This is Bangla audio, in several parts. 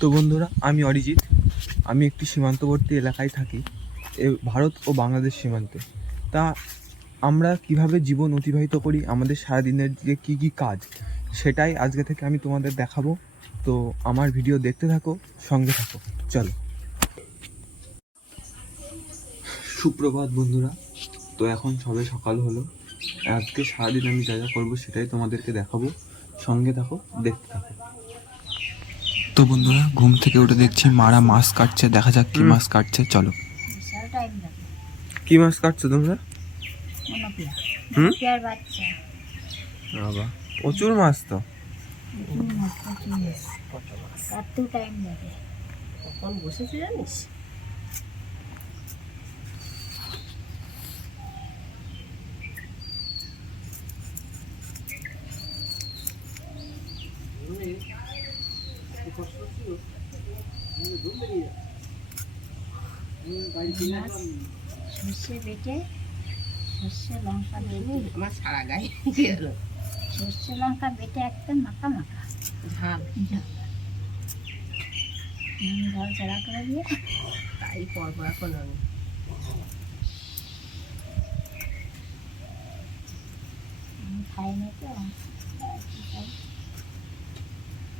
তো বন্ধুরা, আমি অরিজিৎ। আমি একটি সীমান্তবর্তী এলাকায় থাকি, এ ভারত ও বাংলাদেশ সীমান্তে। তা আমরা কীভাবে জীবন অতিবাহিত করি, আমাদের সারাদিনের যে কী কী কাজ, সেটাই আজকে থেকে আমি তোমাদের দেখাবো। তো আমার ভিডিও দেখতে থাকো, সঙ্গে থাকো। চলো। সুপ্রভাত বন্ধুরা, তো এখন সবে সকাল হলো। আজকে সারাদিন আমি যা যা করব, সেটাই তোমাদেরকে দেখাবো। সঙ্গে থাকো, দেখতে থাকো। তো বন্ধুরা ঘুম থেকে উঠে দেখছি মারা মাছ কাটছে দেখা যাক কি মাছ কাটছে চলো। কি মাছ কাটছো তোমরা? হুম? বাবা প্রচুর মাছ তো। কত মাছ প্রচুর টাইম লাগে। কখন বসেছে জানিস? মাছ সর্ষে বেটে সর্ষে লঙ্কা বেটে। আমার সারা গায়ে গেল সর্ষে লঙ্কা বেটে একটা মাখা মাখা। ঝাল। ঝাল চড়া করে দিয়ে। তাই করব এখন আমি। আমি খাইনি তো।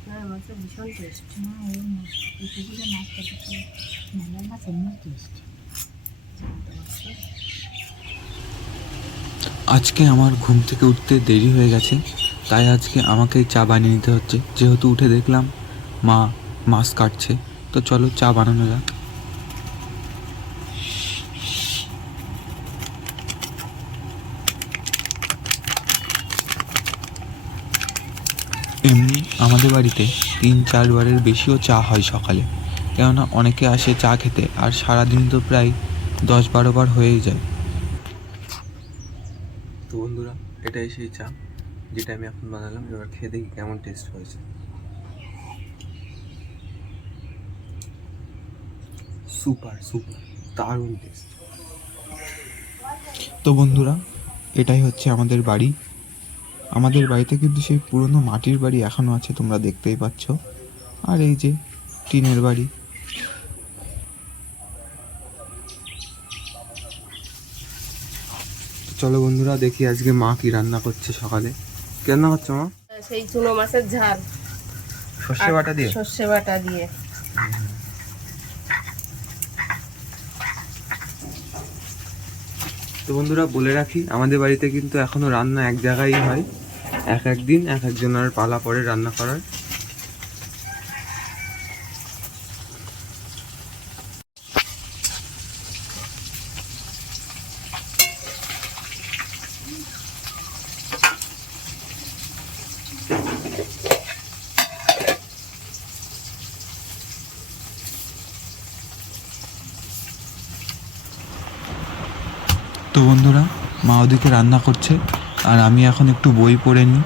না মাছের ভীষণ টেস্ট না এই মাছ এই মাছ খেতে মেলার মাছ এমনি টেস্ট আজকে আমার ঘুম থেকে উঠতে দেরি হয়ে গেছে, তাই আজকে আমাকে চা বানিয়ে নিতে হচ্ছে। যেহেতু উঠে দেখলাম মা মাছ কাটছে, তো চলো চা বানানো যাক। আমাদের বাড়িতে তিন চারবারের বেশিও চা হয় সকালে। কেননা অনেকে আসে চা খেতে আর সারাদিন তো প্রায় দশ বারো বার হয়েই যায়। তো বন্ধুরা, এটাই সেই চা যেটা আমি এখন বানালাম। এবার খেয়ে দেখি কেমন টেস্ট হয়েছে। সুপার সুপার দারুণ টেস্ট তো বন্ধুরা, এটাই হচ্ছে আমাদের বাড়ি। আমাদের বাড়িতে কিন্তু সেই পুরনো মাটির বাড়ি এখনও আছে তোমরা দেখতেই পাচ্ছ। আর এই যে টিনের বাড়ি। চলো বন্ধুরা দেখি আজকে মা কি রান্না করছে সকালে। কি রান্না করছ মা? সেই চুনো মাছের ঝাল। সর্ষে বাটা দিয়ে? সর্ষে বাটা দিয়ে। তো বন্ধুরা, বলে রাখি, আমাদের বাড়িতে কিন্তু এখনও রান্না এক জায়গায় হয়। এক এক দিন এক একজনের পালা পরে রান্না করার তো বন্ধুরা মা ওদিকে রান্না করছে, আর আমি এখন একটু বই পড়ে নিই।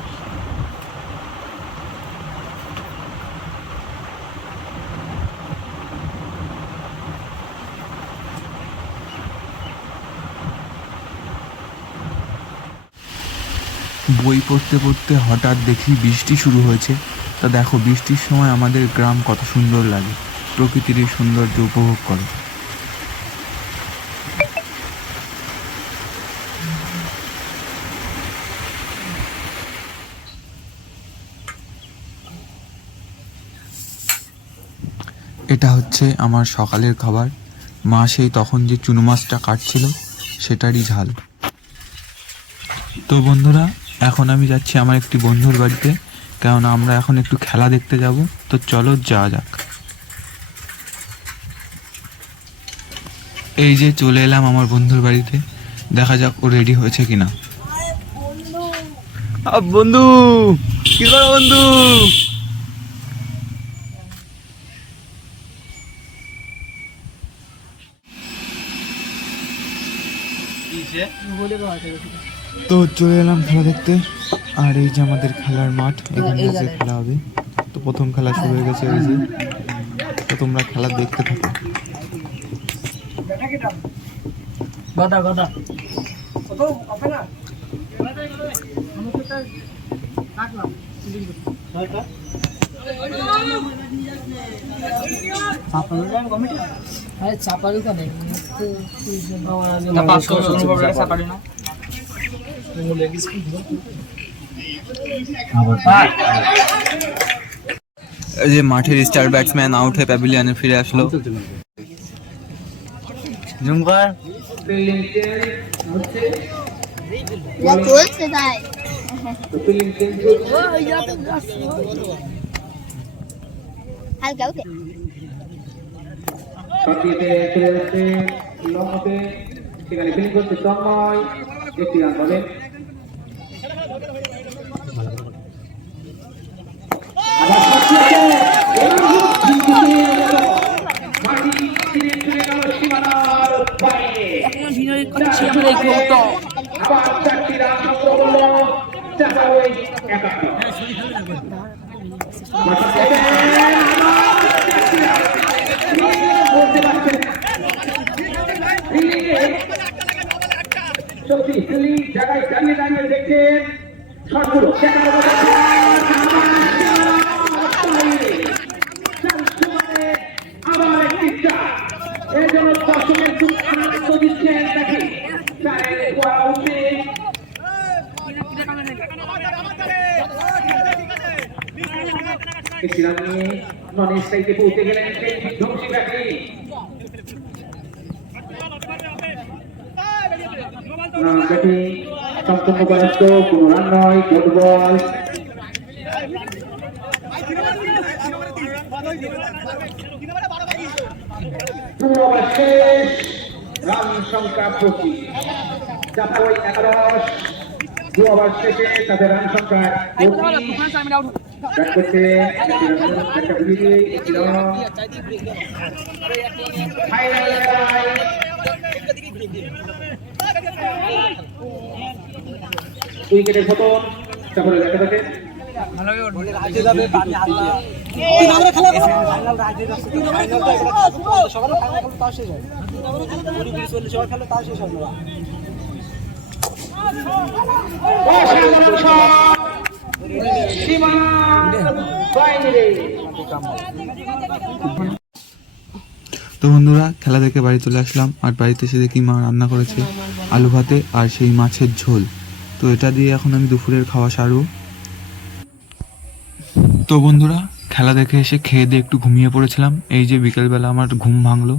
বই পড়তে পড়তে হঠাৎ দেখি বৃষ্টি শুরু হয়েছে। তা দেখো, বৃষ্টির সময় আমাদের গ্রাম কত সুন্দর লাগে। প্রকৃতির সৌন্দর্য উপভোগ করো। এটা হচ্ছে আমার সকালের খাবার। মা সেই তখন যে চুনো মাছটা কাটছিল, সেটারই ঝাল। তো বন্ধুরা, এখন আমি যাচ্ছি আমার একটি বন্ধুর বাড়িতে, কেননা আমরা এখন একটু খেলা দেখতে যাব। তো চলো যাওয়া যাক। এই যে চলে এলাম আমার বন্ধুর বাড়িতে। দেখা যাক ও রেডি হয়েছে কিনা। বন্ধু! কি বন্ধু বলে পাওয়া যাবে তো চলে এলাম খেলা দেখতে। আর এই যে আমাদের খেলার মাঠ এখানে এসে খেলা হবে। তো প্রথম খেলা শুরু হয়ে গেছে এই যে। তো তোমরা খেলা দেখতে থাকো। গদা গদা। এই যে মাঠের স্টার ব্যাটসম্যান আউট হয়ে প্যাভিলিয়নে ফিরে আসলো। চলছে তাই হালকা ওকে সবজিতে চলে যাচ্ছে লম্বতে সেখানে ফিলিং করছে তন্ময় একটি রান বলে আবার চারটি রান সংগ্রহ করল মাঠে খেলেন, আবার চারটি রান। বলতে পারছেন না। ফিল্ডিংয়ে সত্যি ফিল্ডিং জায়গায় দাঁড়িয়ে দাঁড়িয়ে দেখছেন মতো shot, আবার একটি চার জন্য দর্শকের খুব আনন্দ দিচ্ছেন নাকি রান নিয়ে নন স্ট্রাইকে পৌঁছে গেলেন সেই বিধ্বংসী ব্যাটারি ব্যাটিং সম্পূর্ণ ব্যস্ত কোনো রান নয় গোল বল পুরো ওভার শেষ রান সংখ্যা পঁচিশ। চাপাই একাদশ। তাদের রান সংখ্যা উইকেটের পতন তারপরে দেখা থাকে তো বন্ধুরা, খেলা দেখে বাড়ি চলে আসলাম। আর বাড়িতে এসে দেখি মা রান্না করেছে আলু ভাতে আর সেই মাছের ঝোল। তো এটা দিয়ে এখন আমি দুপুরের খাওয়া সারবো। তো বন্ধুরা, খেলা দেখে এসে খেয়ে দিয়ে একটু ঘুমিয়ে পড়েছিলাম। এই যে বিকেলবেলা আমার ঘুম ভাঙলো।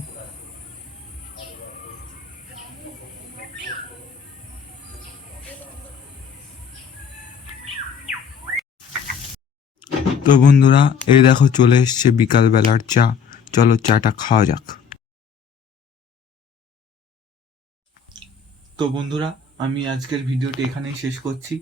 তো বন্ধুরা, এই দেখো চলে এসছে বিকালবেলার চা। চলো চাটা খাওয়া যাক। তো বন্ধুরা আমি আজকের ভিডিওটি এখানেই শেষ করছি।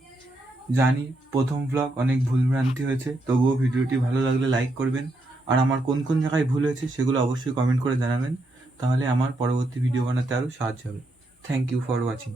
জানি প্রথম ব্লগ অনেক ভুলভ্রান্তি হয়েছে, তবুও ভিডিওটি ভালো লাগলে লাইক করবেন। আর আমার কোন কোন জায়গায় ভুল হয়েছে সেগুলো অবশ্যই কমেন্ট করে জানাবেন। তাহলে আমার পরবর্তী ভিডিও বানাতে আরও সাহায্য হবে। Thank you for watching